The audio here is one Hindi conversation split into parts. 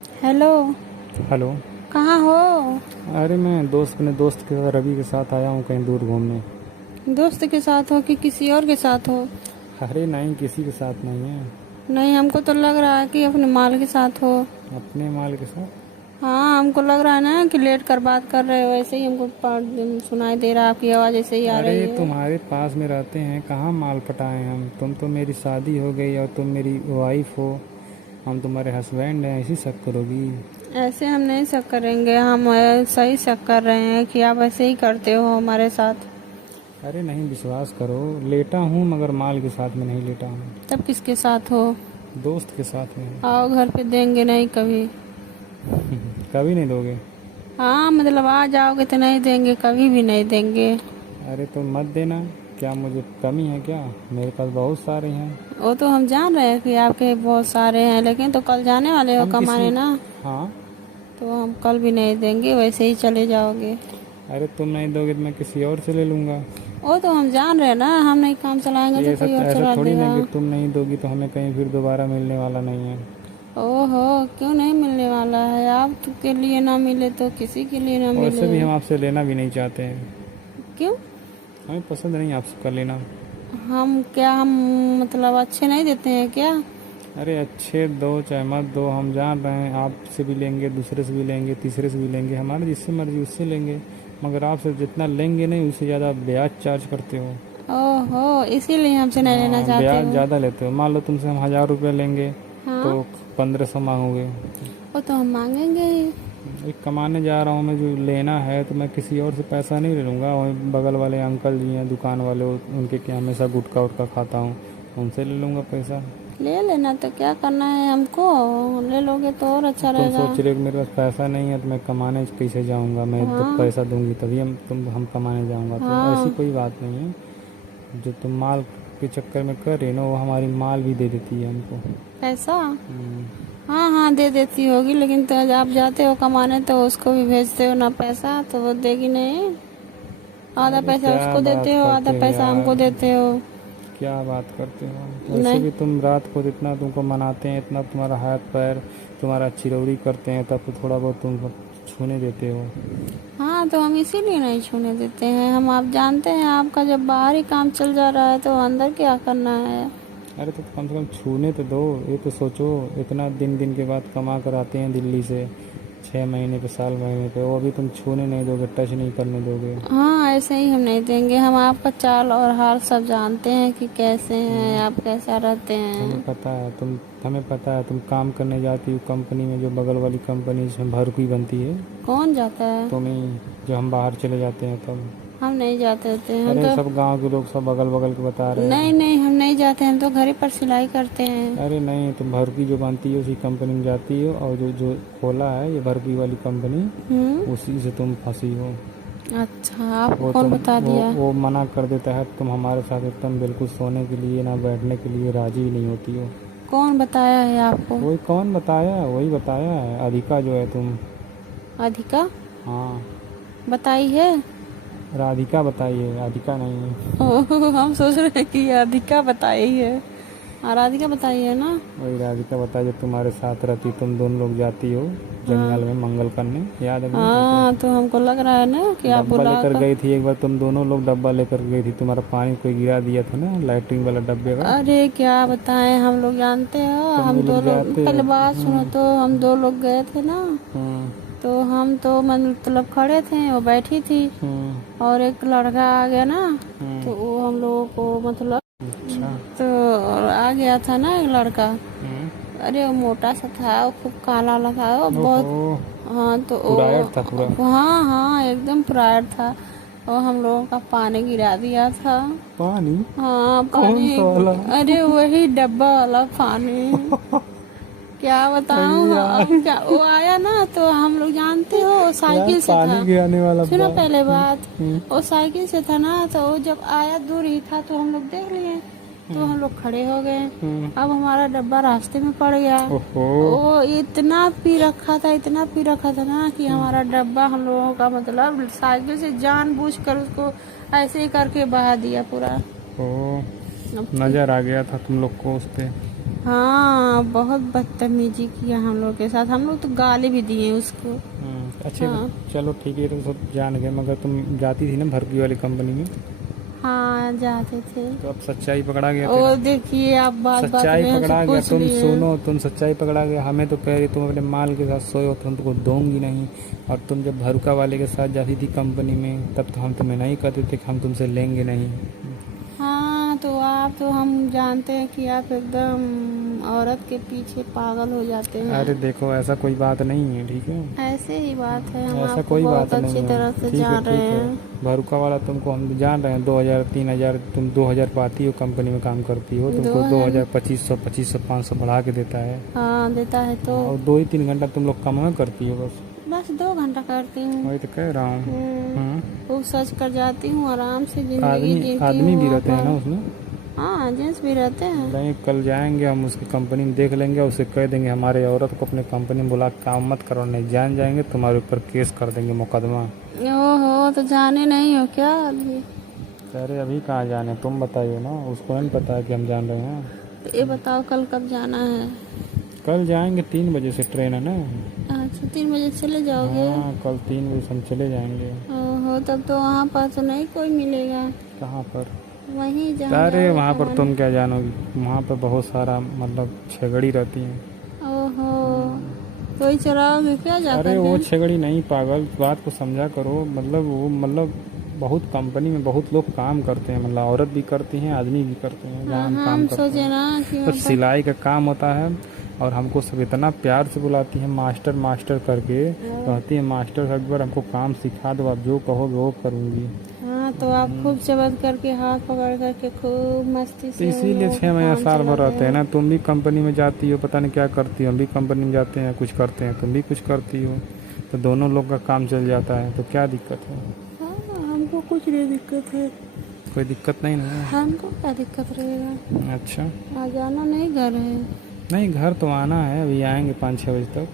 हेलो। हेलो। कहाँ हो? अरे मैं अपने दोस्त के साथ रवि के साथ आया हूँ कहीं दूर घूमने। दोस्त के साथ हो कि किसी और के साथ हो? अरे नहीं, किसी के साथ नहीं है। नहीं, हमको तो लग रहा है कि अपने माल के साथ हो। अपने माल के साथ? हाँ, हमको लग रहा है ना कि लेट कर बात कर रहे हो। ऐसे ही हमको सुनाई दे रहा है, आपकी आवाज़ ऐसे ही आ रही अरे है। तुम्हारे पास में रहते हैं, कहाँ माल पटाए हम। तुम तो मेरी शादी हो गई और तुम मेरी वाइफ हो, हम तुम्हारे हस्बैंड हैं, ऐसी शक करोगी? ऐसे हम नहीं शक करेंगे, हम सही शक कर रहे हैं कि आप ऐसे ही करते हो हमारे साथ। अरे नहीं, विश्वास करो, लेटा हूँ मगर माल के साथ में नहीं लेटा हूँ। तब किसके साथ हो? दोस्त के साथ में। आओ, घर पे देंगे नहीं कभी। कभी नहीं दोगे? हाँ, मतलब आ जाओगे तो नहीं देंगे, कभी भी नहीं देंगे। अरे तो मत देना। क्या मुझे कमी है क्या? मेरे पास बहुत सारे हैं। वो तो हम जान रहे हैं कि आपके बहुत सारे हैं, लेकिन तो कल जाने वाले हो हम किसी कमाने ना। हाँ। तो हम कल भी नहीं देंगे, वैसे ही चले जाओगे। अरे तुम नहीं दोगे तो मैं किसी और से ले लूँगा। वो तो हम जान रहे हैं ना, हम नहीं काम चलाएंगे ये तो ऐसा कोई और ऐसा चला थोड़ी देगा। ना कि तुम नहीं दोगी तो हमें कहीं फिर दोबारा मिलने वाला नहीं है। ओहो, क्यों नहीं मिलने वाला है? आप तो के लिए ना मिले तो किसी के लिए ना वैसे मिले। भी हम आपसे लेना भी नहीं चाहते हैं। क्यों? हमें पसंद नहीं आपसे का लेना। हम मतलब अच्छे नहीं देते हैं क्या? अरे अच्छे दो चाहे मत दो, हम जान रहे हैं आपसे भी लेंगे, दूसरे से भी लेंगे, तीसरे से भी लेंगे, हमारे जिससे मर्जी उससे लेंगे। मगर आपसे जितना लेंगे नहीं उससे ज़्यादा ब्याज चार्ज करते हो। ओहो, इसीलिए हमसे नहीं लेना हाँ, चाहते ब्याज हो। ज़्यादा लेते हो। मान लो तुमसे हम 1000 रुपये लेंगे हाँ, तो 1500 मांगोगे। वो तो हम मांगेंगे ही। एक कमाने जा रहा हूँ मैं, जो लेना है तो मैं किसी और से पैसा नहीं ले लूँगा। वही बगल वाले अंकल जी हैं दुकान वाले, उनके क्या हमेशा गुटखा उटका खाता हूँ, उनसे ले लूँगा पैसा। ले लेना, तो क्या करना है हमको? ले लोगे तो और अच्छा तुम रहेगा। सोच रहे हो कि मेरे पास पैसा नहीं है तो मैं कमाने कैसे जाऊँगा? मैं जब हाँ, पैसा दूंगी तभी हम कमाने जाऊँगा। तो ऐसी हाँ। कोई बात नहीं है। जो तुम माल के चक्कर में कर रहे हो ना, वो हमारी माल भी दे देती है हमको। पैसा? हम्म। हाँ हाँ, दे देती होगी, लेकिन तो आप जाते हो कमाने तो उसको भी भेजते हो ना पैसा, तो वो देगी नहीं। आधा अरे पैसा क्या उसको बात देते हो, आधा करते हो पैसा हमको यार, देते हो। क्या बात करते हो? वैसे नहीं। भी तुम रात को इतना तुमको मनाते हैं, इतना तुम्हारा हाथ पैर तुम्हारा चिरौरी करते हैं, तब तो थोड़ा बहुत तुम छूने देते हो। हाँ, तो हम इसीलिए नहीं छूने देते हैं। हम, आप जानते हैं आपका जब बाहर ही काम चल जा रहा है तो अंदर क्या करना है। अरे तो कम से कम छूने तो दो। ये तो सोचो, इतना दिन दिन के बाद कमा कर आते हैं दिल्ली से, 6 महीने पे, साल महीने पे, वो अभी तुम छूने नहीं दोगे, टच नहीं करने दोगे। हाँ, ऐसे ही हम नहीं देंगे। हम आपका चाल और हाल सब जानते हैं कि कैसे हैं आप, कैसा रहते हमें हैं। पता है तुम हमें पता है तुम काम करने जाती हो कंपनी में, जो बगल वाली कंपनी जिसमें भरकुई बनती है। कौन जाता है? तुम ही। जो हम बाहर चले जाते हैं तब। हम नहीं जाते थे, हम अरे तो। सब गांव के लोग सब अगल बगल के बता रहे नहीं हैं। नहीं, हम नहीं जाते, हम तो घर ही पर सिलाई करते हैं। अरे नहीं, तुम भरकुई जो बनती है उसी कंपनी में जाती हो, और जो जो खोला है ये भरकुई वाली कंपनी, हम्म। उसी से तुम फंसी हो। अच्छा, आपको वो कौन तुम बता दिया? वो मना कर देता है, तुम हमारे साथ एकदम बिल्कुल सोने के लिए ना बैठने के लिए राजी ही नहीं होती हो। कौन बताया है आपको? वही कौन बताया है? वही बताया है, अधिका जो है तुम। अधिका? हाँ। बताई है? राधिका बताई है, राधिका नहीं है। ओह, हम सोच रहे हैं कि अधिका बताई है। हाँ, राधिका बताई है ना। वही राधिका बताई जो तुम्हारे साथ रहती, तुम दोनों लोग जाती हो हाँ जंगल में मंगल करने, याद है नहीं तुमको? हाँ, तो हमको लग रहा है ना कि आप डब्बा बुला लेकर कर। गई थी एक बार, तुम दोनों लोग डब्बा लेकर गई थी, तुम्हारा पानी कोई गिरा दिया था ना लैट्रिन वाला डब्बे का। अरे क्या बताएं, हम लोग जानते हो, तुम हम जो दो लोग लोग, जाते पहले हो। बात सुनो तो, हम दो लोग गए थे ना। हम्म। तो हम तो मतलब खड़े थे, वो बैठी थी, हम्म। और एक लड़का आ गया ना। तो हम्म। वो हम लोगों को मतलब, अच्छा। तो आ गया था ना एक लड़का। हम्म। अरे वो मोटा सा था, वो खूब काला वाला था, वो बहुत। ओहो। हाँ तो पुरायट था पूरा। हाँ हाँ, एकदम प्रायर था। और हम लोगों का पानी गिरा दिया था। पानी? हाँ, कौन पानी। सा वाला? अरे वही डब्बा वाला पानी। क्या बताऊँ यार। अब, क्या वो आया ना तो हम लोग जानते हो यार साइकिल से पानी था। गिराने वाला सुनो बात। पहले बात। हम्म। वो साइकिल से था ना, तो वो जब आया दूर ही था तो हम लोग देख लिए। तो हम लोग खड़े हो गए। हम्म। अब हमारा डब्बा रास्ते में पड़ गया। ओहो। वो इतना पी रखा था, इतना पी रखा था ना कि हमारा डब्बा हम लोगों का मतलब साइकिल से जानबूझकर उसको ऐसे ही करके बहा दिया पूरा। ओ, अब नजर आ गया था तुम लोग को उस पे। हाँ, बहुत बदतमीजी किया हम लोग के साथ, हम लोग तो गाली भी दिए उसको। अच्छे हाँ। चलो ठीक है, तो सब जान गए, मगर तुम जाती थी ना भर्ती वाली कंपनी में, हाँ, जाते थे। तो अब सच्चाई पकड़ा गया ओ तेरा। देखिए, आप बात बात सच्चाई में पकड़ा हमसे गया, पूछ तुम लिए। सुनो, तुम सच्चाई पकड़ा गया। हमें तो कह रही तुम अपने माल के साथ सोए हो, तुम तुमको दूंगी नहीं। और तुम जब भरुका वाले के साथ जाती थी कंपनी में, तब तो हम तुम्हें नहीं कहते थे कि हम तुमसे लेंगे नहीं। हाँ, तो आप तो हम जानते हैं कि आप एकदम औरत के पीछे पागल हो जाते हैं। अरे देखो, ऐसा कोई बात नहीं है, ठीक है, ऐसे ही बात है, हम ऐसा आपको कोई बहुत बात नहीं अच्छी है। तरह से ठीक है, जान रहे ठीक है, हैं। भरुका वाला तुमको हम जान रहे हैं, 2000 3000 तुम 2000 पाती हो, कंपनी में काम करती हो, तुमको 2000 2500 500 बढ़ा के देता है। हाँ, देता है तो और 2 ही 3 घंटा तुम लोग काम में करती हो बस। बस 2 घंटा करती हूँ। वही तो कह रहा हूँ। खूब सच कर जाती हूँ, आराम से जिंदगी आदमी जीती आदमी हूँ भी वहाँ रहते हैं ना पर। उसमें। हाँ, जेंट्स भी रहते हैं। नहीं, कल जाएंगे हम उसकी कंपनी में, देख लेंगे, उसे कह देंगे हमारे औरत को अपने कंपनी में बुला के काम मत करो, नहीं जान जाएंगे, तुम्हारे ऊपर केस कर देंगे, मुकदमा। ओहो, तो जाने नहीं हो क्या अभी? अरे अभी कहाँ जाने, तुम बताइए ना, उसको नहीं पता है कि हम जान रहे हैं। तो ये बताओ, कल कब जाना है? कल जाएंगे 3 बजे से ट्रेन है ना। अच्छा, 3 बजे चले जाओगे? हाँ, कल 3 बजे से हम चले जाएंगे। ओहो, तब तो वहाँ पर तो नहीं कोई मिलेगा। कहाँ पर? वहीं जहाँ अरे जाओगे वहाँ पर कमाने। तुम क्या जानोगी, वहाँ पर बहुत सारा मतलब छेगड़ी रहती है। ओहो, तो ही चलाओगे क्या जाकर अरे वो के? छेगड़ी नहीं, पागल, बात को समझा करो। मतलब वो मतलब बहुत कंपनी में बहुत लोग काम करते हैं, मतलब औरत भी करती हैं, आदमी भी करते हैं, जहाँ हम काम हम करते सोचे हैं। ना कि तो सिलाई का काम होता है, और हमको सब इतना प्यार से बुलाती है मास्टर मास्टर करके, कहती है मास्टर एक बार हमको काम सिखा दो, आप जो कहोगे वो करूँगी। हाँ, तो आप खूब चबत करके हाथ पकड़ करके खूब मस्ती तो से इसीलिए लोग 6 महीना काम साल भर चलाते रहते हैं ना। तुम भी कंपनी में जाती हो, पता नहीं क्या करती हो, हम भी कंपनी में जाते हैं, कुछ करते हैं, तुम भी कुछ करती हो, तो दोनों लोग का काम चल जाता है, तो क्या दिक्कत है? हाँ, हमको कुछ नहीं दिक्कत है। कोई दिक्कत नहीं है। हमको क्या दिक्कत रहेगा? अच्छा, आ जाना नहीं, घर है। नहीं घर तो आना है, अभी आएंगे 5-6 बजे तक।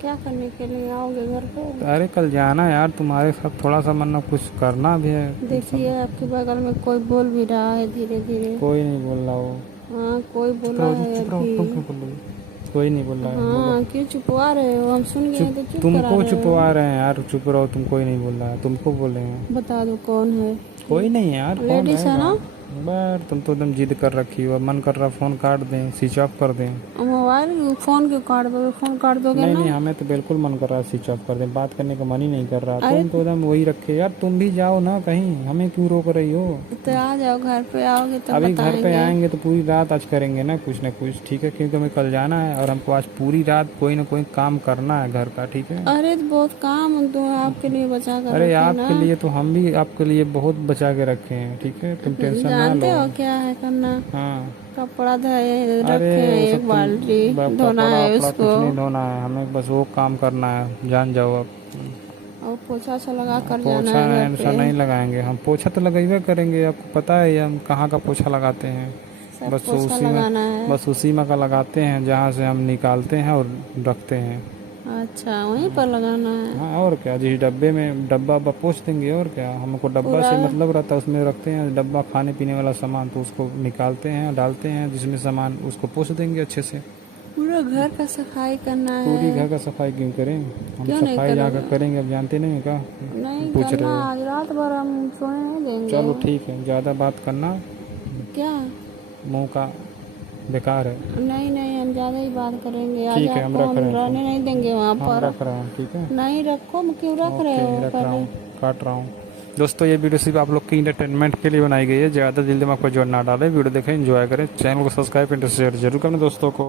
क्या करने के लिए आओगे घर पे? अरे कल जाना यार, तुम्हारे साथ थोड़ा सा मतलब कुछ करना भी है। देखिए, आपके बगल में कोई बोल भी रहा है धीरे धीरे। कोई नहीं बोल रहा हो। हाँ, कोई बोला है चुप रहो, अभी। तुम क्यों बोल रही हो? कोई नहीं बोल रहा है, बोलो। हाँ, क्यों छुपवा रहे हो? हम सुन गए तो चुप करा तुमको रहे हो। छुपवा रहे हैं यार, चुप रहो, तुम, कोई नहीं बोल रहा है, तुमको बोले हैं। बता दो कौन है? कोई नहीं यार, कौन लेडीज है ना? रहेगा? बस तुम तो एकदम जिद कर रखी हो, मन कर रहा फोन काट दें, स्विच ऑफ कर दें। मोबाइल फोन क्यों काट दोगे? फोन काट दोगे नहीं ना? नहीं, हमें तो बिल्कुल मन कर रहा है स्विच ऑफ कर दें, बात करने का मन ही नहीं कर रहा। अरे तुम तो एकदम वही रखे यार, तुम भी जाओ ना कहीं, हमें क्यों रोक रही हो? तो आ जाओ, घर पे आओगे तो अभी घर पे बताएंगे। आएंगे तो पूरी रात आज करेंगे ना कुछ, ठीक है, क्योंकि हमें कल जाना है, और हमको आज पूरी रात कोई ना कोई काम करना है घर का, ठीक है। अरे तो बहुत काम तो आपके लिए बचा कर अरे रखे आपके ना। लिए तो हम भी आपके लिए बहुत बचा के रखे हैं, ठीक है, तुम टेंशन ना जानते लो। हो क्या है करना? हाँ, कपड़ा धोए अरे रखे हैं, वो सब एक बाल्टी धोना कपड़ा है वपड़ा उसको, कुछ नहीं धोना है, हमें बस वो काम करना है, जान जाओ आप। और पोछा सा लगा कर जाना पोछा है घर ऐसा पे। नहीं लगाएंगे हम, पोछा तो लगेबे करेंगे, आपको पता है हम कहाँ का पोछा लगाते हैं। सब बस पोछा उसी में, लगाना है। बस उसी में का लगाते हैं, जहाँ से हम निकालते हैं और रखते हैं। अच्छा, वहीं पर लगाना है। हाँ, और क्या, जिस डब्बे में डब्बा पोछ देंगे, और क्या, हमको डब्बा से मतलब रहता है, उसमें रखते हैं डब्बा, खाने पीने वाला सामान, तो उसको निकालते हैं, डालते हैं जिसमें सामान, उसको पोछ देंगे अच्छे से। पूरा घर का सफाई करना है। पूरी घर का सफाई क्यों करें हम? क्यों नहीं सफाई जाकर करोगे? करेंगे, अब जानते नहीं का नहीं पूछ रहे करना, हो। आज रात भर हम सोने नहीं देंगे। चलो ठीक है, ज़्यादा बात करना क्या? मुंह का बेकार है। नहीं नहीं, हम ज्यादा ही बात करेंगे आज। ठीक है, हम आपको रख रहे हैं रहने नहीं देंगे वहाँ हम पर। रख रहे हैं, ठीक है। नहीं रखो, क्यों रख रहे ओके, हो? रख रहा पहले हूँ, काट रहा हूँ। दोस्तों, ये वीडियो सिर्फ आप लोग के इंटरटेनमेंट के लिए बनाई गई है, ज़्यादा दिल दिमाग को जोड़ ना डालें, वीडियो देखें, एंजॉय करें, चैनल को सब्सक्राइब, इंटरेस्ट शेयर जरूर करें दोस्तों को।